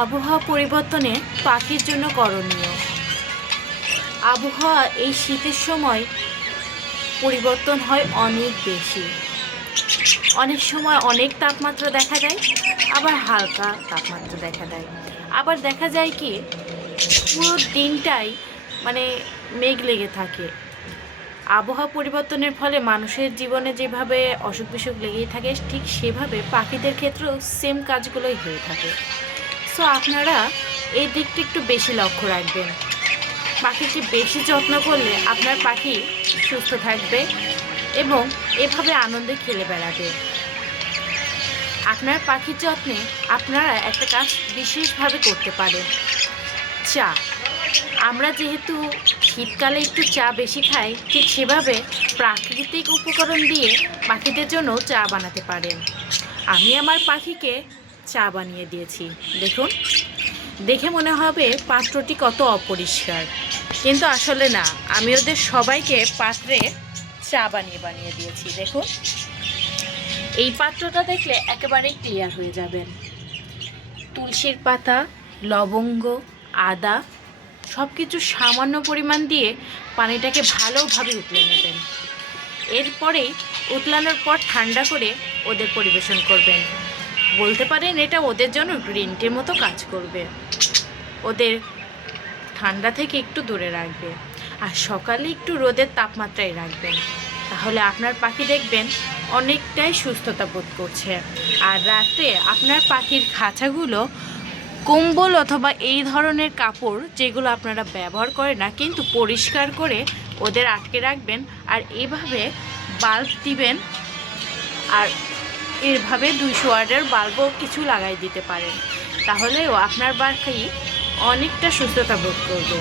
আবহাওয়া পরিবর্তনে পাখির জন্য করণীয়। আবহাওয়া এই শীতের সময় পরিবর্তন হয় অনেক বেশি। অনেক সময় অনেক তাপমাত্রা দেখা দেয়, আবার হালকা তাপমাত্রা দেখা দেয়। আবার দেখা যায় কি পুরো দিনটাই মেঘ লেগে থাকে। আবহাওয়া পরিবর্তনের ফলে মানুষের জীবনে যেভাবে অসুখ বিসুখ লেগেই থাকে, ঠিক সেভাবে পাখিদের ক্ষেত্রেও সেম কাজগুলোই হয়ে থাকে। সো আপনারা এই দিকটা একটু বেশি লক্ষ্য রাখবেন। পাখিকে বেশি যত্ন করলে আপনার পাখি সুস্থ থাকবে এবং এভাবে আনন্দে খেলে বেড়াবে। আপনার পাখির যত্নে আপনারা একটা কাজ বিশেষভাবে করতে পারেন। চা। আমরা যেহেতু শীতকালে একটু চা বেশি খাই, ঠিক সেভাবে প্রাকৃতিক উপকরণ দিয়ে পাখিদের জন্য চা বানাতে পারেন। আমি আমার পাখিকে চা বানিয়ে দিয়েছি। দেখুন, দেখে মনে হবে পাত্রটি কত অপরিষ্কার, কিন্তু আসলে না, আমি ওদের সবাইকে পাত্রে চা বানিয়ে দিয়েছি। দেখুন, এই পাত্রটা দেখলে একেবারে ক্লিয়ার হয়ে যাবেন। তুলসীর পাতা, লবঙ্গ, আদা সব কিছু সামান্য পরিমাণ দিয়ে পানিটাকে ভালোভাবে উতলে নেবেন। এরপরেই উতলানোর পর ঠান্ডা করে ওদের পরিবেশন করবেন। বলতে পারেন এটা ওদের জন্য গ্রিন টির মতো কাজ করবে। ওদের ঠান্ডা থেকে একটু দূরে রাখবে, আর সকালে একটু রোদের তাপমাত্রায় রাখবেন। তাহলে আপনার পাখি দেখবেন অনেকটাই সুস্থতা বোধ করছে। আর রাতে আপনার পাখির খাঁচাগুলো কম্বল অথবা এই ধরনের কাপড় যেগুলো আপনারা ব্যবহার করেন না, কিন্তু পরিষ্কার করে ওদের আটকে রাখবেন। আর এভাবে বাল্ব দিবেন, আর এভাবে 200 ওয়াটের বাল্বও কিছু লাগাই দিতে পারেন। তাহলেও আপনার পাখি অনেকটা সুস্থতা বোধ করবে।